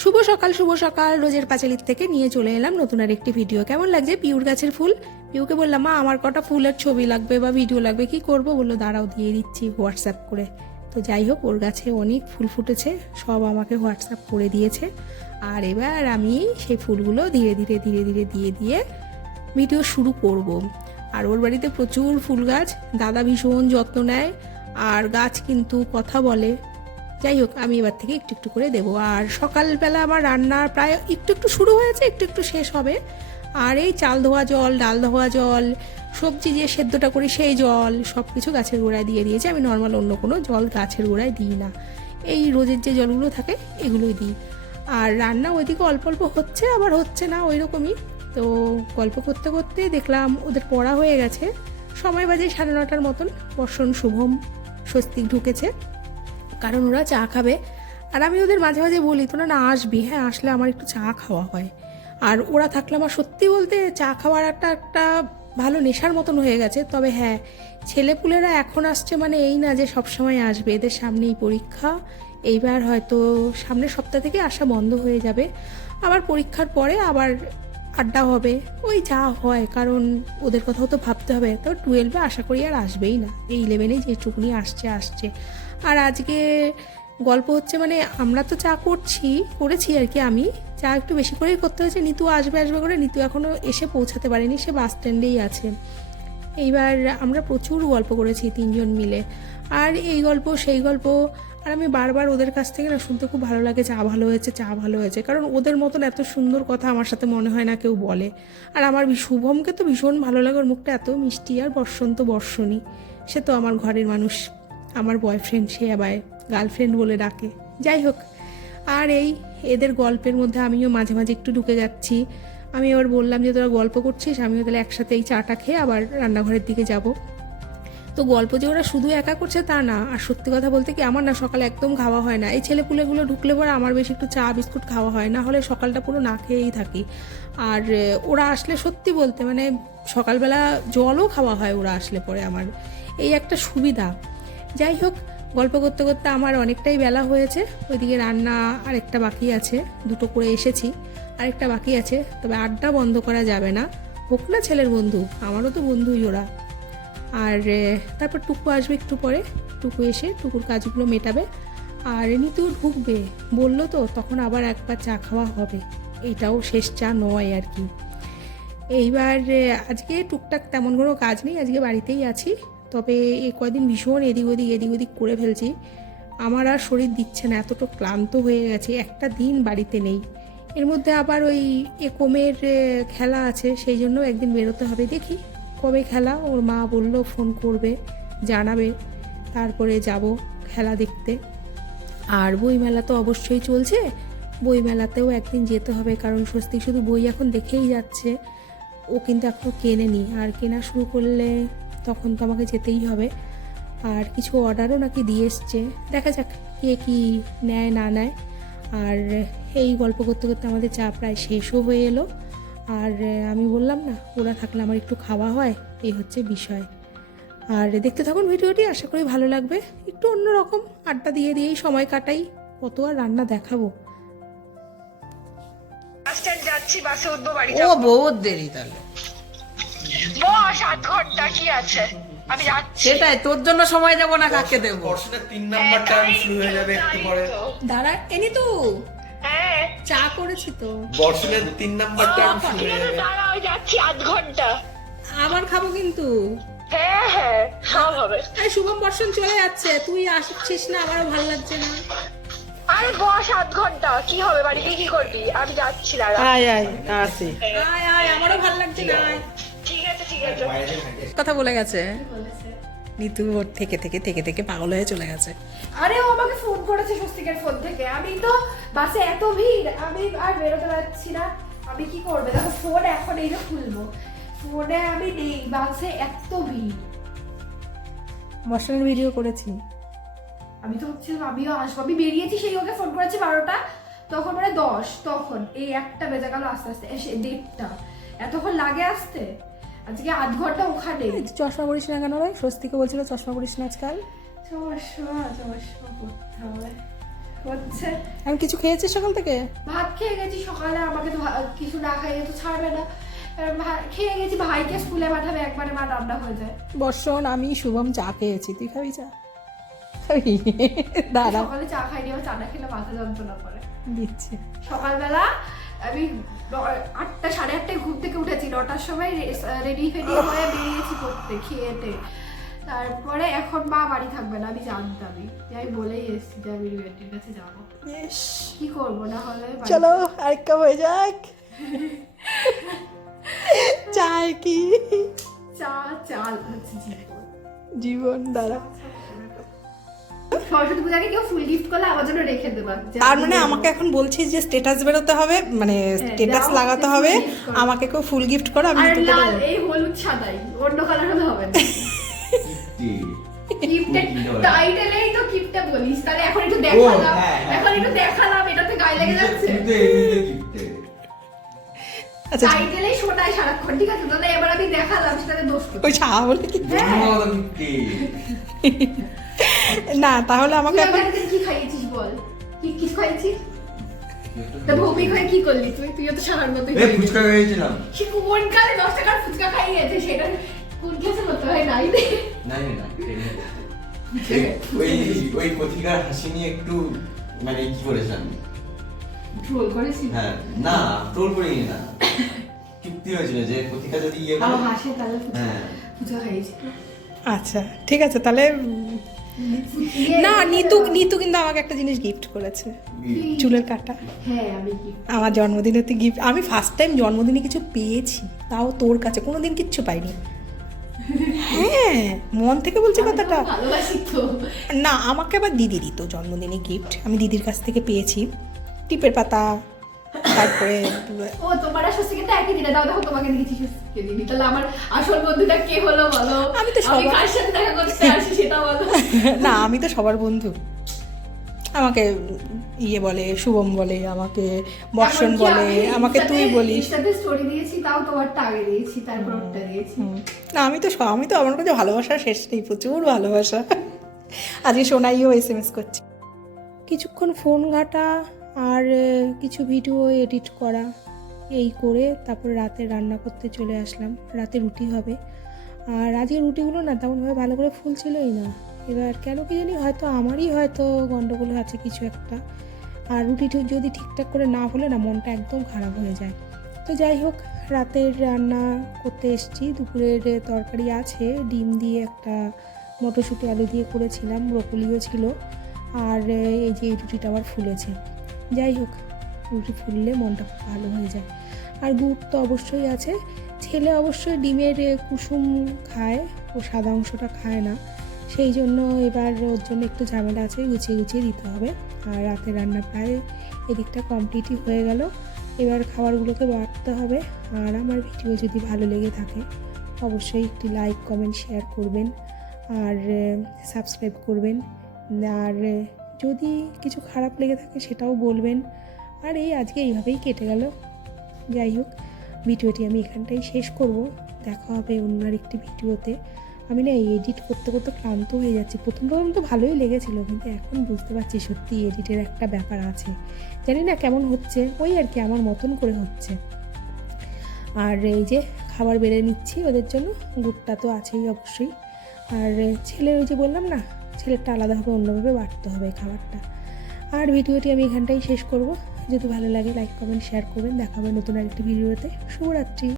শুভ সকাল রোজের পাঁচালির থেকে নিয়ে চলে এলাম নতুন আর একটি ভিডিও। কেমন লাগছে পিউর গাছের ফুল? পিউকে বললাম মা আমার কটা ফুলের ছবি লাগবে বা ভিডিও লাগবে, কি করব? বললো দাঁড়াও দিয়ে দিচ্ছি হোয়াটসঅ্যাপ করে। তো যাই হোক, ওর গাছে অনেক ফুল ফুটেছে, সব আমাকে হোয়াটসঅ্যাপ করে দিয়েছে। আর এবার আমি সেই ফুলগুলো ধীরে ধীরে দিয়ে ভিডিও শুরু করব। আর ওর বাড়িতে প্রচুর ফুল গাছ, দাদা ভীষণ যত্ন নেয় আর গাছ কিন্তু কথা বলে। যাই হোক, আমি এবার থেকে একটু একটু করে দেবো। আর সকালবেলা আমার রান্না প্রায় একটু শুরু হয়েছে, একটু শেষ হবে। আর এই চাল ধোয়া জল, ডাল ধোয়া জল, সবজি যে সেদ্ধটা করি সেই জল, সব কিছু গাছের গোড়ায় দিয়ে দিয়েছি। আমি নর্মাল অন্য কোনো জল গাছের গোড়ায় দিই না, এই রোজের যে জলগুলো থাকে এগুলোই দিই। আর রান্না ওইদিকে অল্প অল্প হচ্ছে, আবার হচ্ছে না ওই রকমই। তো গল্প করতে করতে দেখলাম ওদের পড়া হয়ে গেছে, সময় বাজে 9:30 মতন। বর্ষণ, শুভম, স্বস্তিক ঢুকেছে, কারণ ওরা চা খাবে। আর আমি ওদের মাঝে মাঝে বলি তোরা না আসবি, হ্যাঁ আসলে আমার একটু চা খাওয়া হয়। আর ওরা থাকলে আমার সত্যি বলতে চা খাওয়ার একটা ভালো নেশার মতন হয়ে গেছে। তবে হ্যাঁ, ছেলেপুলেরা এখন আসছে মানে এই না যে সবসময় আসবে, এদের সামনেই পরীক্ষা। এইবার হয়তো সামনের সপ্তাহ থেকে আসা বন্ধ হয়ে যাবে, আবার পরীক্ষার পরে আবার আড্ডা হবে, ওই যা হয়। কারণ ওদের কথাও তো ভাবতে হবে। তো 12-এ আশা করি আর আসবেই না, এই 11-এ যেটুকুনি আসছে। আর আজকে গল্প হচ্ছে, মানে আমরা তো চা করেছি আর কি। আমি চা একটু বেশি করেই করতে হয়েছে। নিতু আসবে করে, নিতু এখনও এসে পৌঁছাতে পারেনি, সে বাস স্ট্যান্ডেই আছে। এইবার আমরা প্রচুর গল্প করেছি 3জন মিলে, আর এই গল্প সেই গল্প। আর আমি বারবার ওদের কাছ থেকে না শুনতে খুব ভালো লাগে, চা ভালো হয়েছে। কারণ ওদের মতন এত সুন্দর কথা আমার সাথে মনে হয় না কেউ বলে। আর আমার শুভমকে তো ভীষণ ভালো লাগে, ওর মুখটা এত মিষ্টি। আর বর্ষণী, সে তো আমার ঘরের মানুষ, আমার বয়ফ্রেন্ড, সে আবার গার্লফ্রেন্ড বলে ডাকে। যাই হোক, আর এদের গল্পের মধ্যে আমিও মাঝে মাঝে একটু ঢুকে যাচ্ছি। আমি এবার বললাম যে তোরা গল্প করছিস, আমিও তাহলে একসাথে এই চাটা খেয়ে আবার রান্নাঘরের দিকে যাব। তো গল্প যে ওরা শুধু একা করছে তা না। আর সত্যি কথা বলতে কি, আমার না সকালে একদম খাওয়া হয় না। এই ছেলেপুলেগুলো ঢুকলে পরে আমার বেশি একটু চা বিস্কুট খাওয়া হয়, না হলে সকালটা পুরো না খেয়েই থাকি। আর ওরা আসলে সত্যি বলতে মানে সকালবেলা জলও খাওয়া হয় ওরা আসলে পরে, আমার এই একটা সুবিধা। যাই হোক, গল্প করতে করতে আমার অনেকটাই বেলা হয়েছে। ওইদিকে রান্না আরেকটা বাকি আছে, 2টো করে এসেছি, আরেকটা বাকি আছে। তবে আড্ডা বন্ধ করা যাবে না, হোক না ছেলের বন্ধু, আমারও তো বন্ধুই ওরা। আর তারপর টুকু আসবে একটু পরে, টুকু এসে টুকুর কাজগুলো মেটাবে। আর নিতু ঢুকবে বললো তো, তখন আবার একবার চা খাওয়া হবে, এইটাও শেষ চা নয় আর কি। এইবার আজকে টুকটাক তেমন কোনো কাজ নেই, আজকে বাড়িতেই আছি। তবে এই কদিন ভীষণ এদিক ওদিক করে ফেলছি। আমার আর শরীর দিচ্ছে না, এতটা ক্লান্ত হয়ে গেছে, একটা দিন বাড়িতে নেই। এর মধ্যে আবার ওই একমের খেলা আছে, সেই জন্য একদিন বেরোতে হবে। দেখি কবে খেলা, ওর মা বলল ফোন করবে, জানাবে, তারপরে যাব খেলা দেখতে। আর বইমেলা তো অবশ্যই চলছে, বইমেলাতেও একদিন যেতে হবে। কারণ স্বস্তিক শুধু বই এখন দেখেই যাচ্ছে, ও কিন্তু এখনও কেনেনি। আর কেনা শুরু করলে তখন তো আমাকে যেতেই হবে। আর কিছু অর্ডারও নাকি দিয়ে এসছে, দেখা যাক কে কী নেয় না নেয়। আর এই গল্প করতে করতে আমাদের চা প্রায় শেষও হয়ে এলো। আর আমি বললাম না, ওরা থাকলে আমার একটু খাওয়া হয়, এই হচ্ছে বিষয়। আর দেখতে থাকুন ভিডিওটি, আশা করি ভালো লাগবে। একটু অন্যরকম আড্ডা দিয়েই সময় কাটাই, কত আর রান্না দেখাবো। যাচ্ছি, বাসে উঠবো, বাড়ি ও যাবো। বহুত দেরি তাহলে। বস 8 ঘন্টা কি আছে, আমি যাচ্ছি। সেটাই, তোর জন্য সময় দেবো না কাকে দেবো? বর্ষণের 3 নাম্বার টার্ম শুরু হয়ে যাবে একটু পরে। দাঁড়া এনি তো হ্যাঁ চা করেছি তো, বর্ষণের 3 নাম্বার টার্ম শুরু হয়ে যাবে। দাঁড়াও, যাচ্ছি 8 ঘন্টা। আবার খাবো কিন্তু। হ্যাঁ সব হবে। আরে শুভম বর্ষণ চলে যাচ্ছে, তুই আসছিস না, আমারও ভালো লাগছে না। আরে বস 8 ঘন্টা কি হবে, বাড়িতে কি করবি? আমি যাচ্ছি, দাঁড়া। আয় আসি। আয় আমারও ভালো লাগছে না। ঠিক আছে। কথা বলে গেছে নিতু, ওর থেকে পাগল হয়ে চলে গেছে। আরে ও আমাকে ফোন করেছে স্বস্তিকের ফোন থেকে। আমি তো বাসে এত ভিড়, আমি আর বেরোতে পারছি না। আমি কি করবে, দেখো ফোন এখন এই যে খুলবো, ফোনে আমি নেই, বাসে এত ভিড়। বর্ষণের ভিডিও করেছি। আমি তো ভাবছিলাম আমিও আসবো, আমি বেরিয়েছি, সেই ওকে ফোন করেছি 12টা, তখন মানে 10, তখন এই 1টা বেজে গেল, আস্তে এসে 1:30। এতক্ষণ লাগে আসতে, আজকে 8 ঘন্টা ওখানে। চশমা পরিস না কেন রে? স্বস্তিকে বলছিল চশমা পরিস না আজকাল। চশমা পড়তে হবে। হচ্ছে আমি কিছু খেয়েছিস সকাল থেকে? ভাত খেয়ে গেছি সকালে, আমাকে তো কিছু না খাইয়ে তো ছাড়বে না। এবার খেয়ে গেছি, ভাইকে স্কুলে পাঠাবে, একবারে মা রান্না হয়ে যায়। বর্ষণ আমি শুভম চা খেয়েছি, তুই খাবি চা? খাবি? দাঁড়া সকালে চা খাইনি, আমার চা না খেলে মাথা যন্ত্রণা করে। দিচ্ছি। সকালবেলা আমি 8টা 8:30টায় ঘুম থেকে উঠেছি, 9টার সময় রেডি ফেডি হয়ে বেরিয়েছি পড়তে খেয়েতে। তারপরে এখন মা বাড়ি থাকবে না, আমি জানতামই, আমি বলেই এসেছি যে আমি রিলেটিভ কাছে যাবো। বেশ, কি করবো না হলে বাড়ি- চলো আরেক কাপ হয়ে যাক। চায় কি চা চাল হচ্ছে জীবন। জীবন। দাঁড়া, সরস্বতী পূজাকে কেউ ফুল গিফট করলে আমার জন্য রেখে দেবা। তার মানে আমাকে এখন বলছিস যে স্ট্যাটাস বেরোতে হবে, মানে স্ট্যাটাস দাও, লাগাতে ফুল হবে, gift করো। আমাকে কেউ ফুল গিফট করো, আমি আর তোকে লাল দেবো। এই হলুদ সাদাই, অন্য কালার হলে হবে না। গিফটে টাইটেলেই তো গিফটটা বলিস, তাহলে এখন একটু দেখালাম, এখন একটু দেখালাম, এটাতে গায়ে লেগে যাচ্ছে। আচ্ছা টাইটেলেই শোনায় সারাক্ষণ, ঠিক আছে? তাহলে এবার আমি দেখালাম, সেটাতে দোষ কোথায়? ওই চা বলে কি? না তাহলে আমাকে তুই এখন আমাকে কি খাইয়েছিস বল? কি কি খাইয়েছিস? তা ভৌমিক হয়ে কি করলি তুই? তুইও তো সারার মতোই এই ফুচকা খেয়েছিলাম। সে কোন কালে 10 টাকার ফুচকা খাইয়েছে, সেটা কোন ক্লাসে করতে হয় নাই রে? না ওই কথিকার হাসি নিয়ে একটু মানে কি করেছেন? ট্রোল করেছিস? হ্যাঁ, না ট্রোল করিনি না, চুক্তি হয়েছিল যে কথিকা যদি ইয়ে করে, আমার হাসে তাহলে হ্যাঁ ফুচকা খাইয়েছি। আচ্ছা ঠিক আছে তাহলে। না নিতু কিন্তু আমাকে একটা জিনিস গিফট করেছে, চুলের কাটা। হ্যাঁ আমি কি আমার জন্মদিনে তুই গিফট, আমি ফার্স্ট টাইম জন্মদিনে কিছু পেয়েছি, তাও তোর কাছে, কোনোদিন কিচ্ছু পাইনি। হ্যাঁ মন থেকে বলছি কথাটা। ভালোবাসি তো। না আমাকে আবার দিদি দিত জন্মদিনে গিফট, আমি দিদির কাছ থেকে পেয়েছি টিপের পাতা, তারপরে ও তোমার আর স্বস্তিকে একই দিনে দাও, দেখো তোমাকে দিয়েছি স্বস্তিকে দিবি, তাহলে আমার আসল বন্ধুটা কে হলো বলো? আমি তো সবার- কার সাথে দেখা করতে আসি সেটা বলো। না আমি তো সবার বন্ধু, আমাকে ইয়ে বলে, শুভম বলে, আমাকে বর্ষণ এমনকি বলে, আমি আমাকে তুই ইনস্টাতে- বলিস। ইনস্টাতে স্টোরি দিয়েছি, তাও তোমারটা আগে দিয়েছি, তারপর ওরটা দিয়েছি। না আমি তো আমার কাছে ভালোবাসা শেষ নেই, প্রচুর ভালোবাসা। আজকে সোনাইও SMS করছে। কিছুক্ষণ ফোন ঘাটা আর কিছু ভিডিও এডিট করা, এই করে তারপরে রাতে রান্না করতে চলে আসলাম। রাতে রুটি হবে, আর আজকে রুটিগুলো না তেমনভাবে ভালো করে ফুলছিলই না। এবার কেন কি জানি, হয়তো আমারই হয়তো গন্ডগোল আছে কিছু একটা। আর রুটি যদি ঠিকঠাক করে না হলে না মনটা একদম খারাপ হয়ে যায়। তো যাই হোক, রাতের রান্না করতে এসেছি। দুপুরের তরকারি আছে, ডিম দিয়ে একটা মটরশুঁটি আলু দিয়ে করেছিলাম, ব্রকলিও ছিল, আর এই যে এই রুটিটা আবার ফুলেছে। যাই হোক, রুটি ফুললে মনটা খুব ভালো হয়ে যায়। আর গুড় তো অবশ্যই আছে। ছেলে অবশ্যই ডিমের কুসুম খায়, ও সাদা অংশটা খায় না, সেই জন্য এবার ওর জন্য একটু ঝামেলা আছে, গুছিয়ে গুছিয়ে দিতে হবে। আর রাতের রান্না প্রায় এদিকটা কমপ্লিটই হয়ে গেল, এবার খাবারগুলোকে বাড়তে হবে। আর আমার ভিডিও যদি ভালো লেগে থাকে অবশ্যই একটি লাইক কমেন্ট শেয়ার করবেন, আর সাবস্ক্রাইব করবেন। আর যদি কিছু খারাপ লেগে থাকে সেটাও বলবেন। আর এই আজকে এইভাবেই কেটে গেল। যাই হোক, ভিডিওটি আমি এখানটাই শেষ করব, দেখা হবে অন্য একটি ভিডিওতে। আমি না এডিট করতে করতে ক্লান্ত হয়ে যাচ্ছি। প্রথম তো ভালোই লেগেছিল, কিন্তু এখন বুঝতে পারছি সত্যি এডিটের একটা ব্যাপার আছে। জানি না কেমন হচ্ছে, ওই আর কি আমার মতন করে হচ্ছে। আর এই যে খাবার বেড়ে নিচ্ছি ওদের জন্য, গুড়টা তো আছেই অবশ্যই। আর ছেলের ওই যে বললাম না, ছেলেরটা আলাদাভাবে অন্যভাবে বাড়তে হবে খাবারটা। আর ভিডিওটি আমি এখানটাই শেষ করব। যদি ভালো লাগে লাইক কমেন্ট শেয়ার করবেন। দেখা হবে নতুন আরেকটি ভিডিওতে। শুভরাত্রি।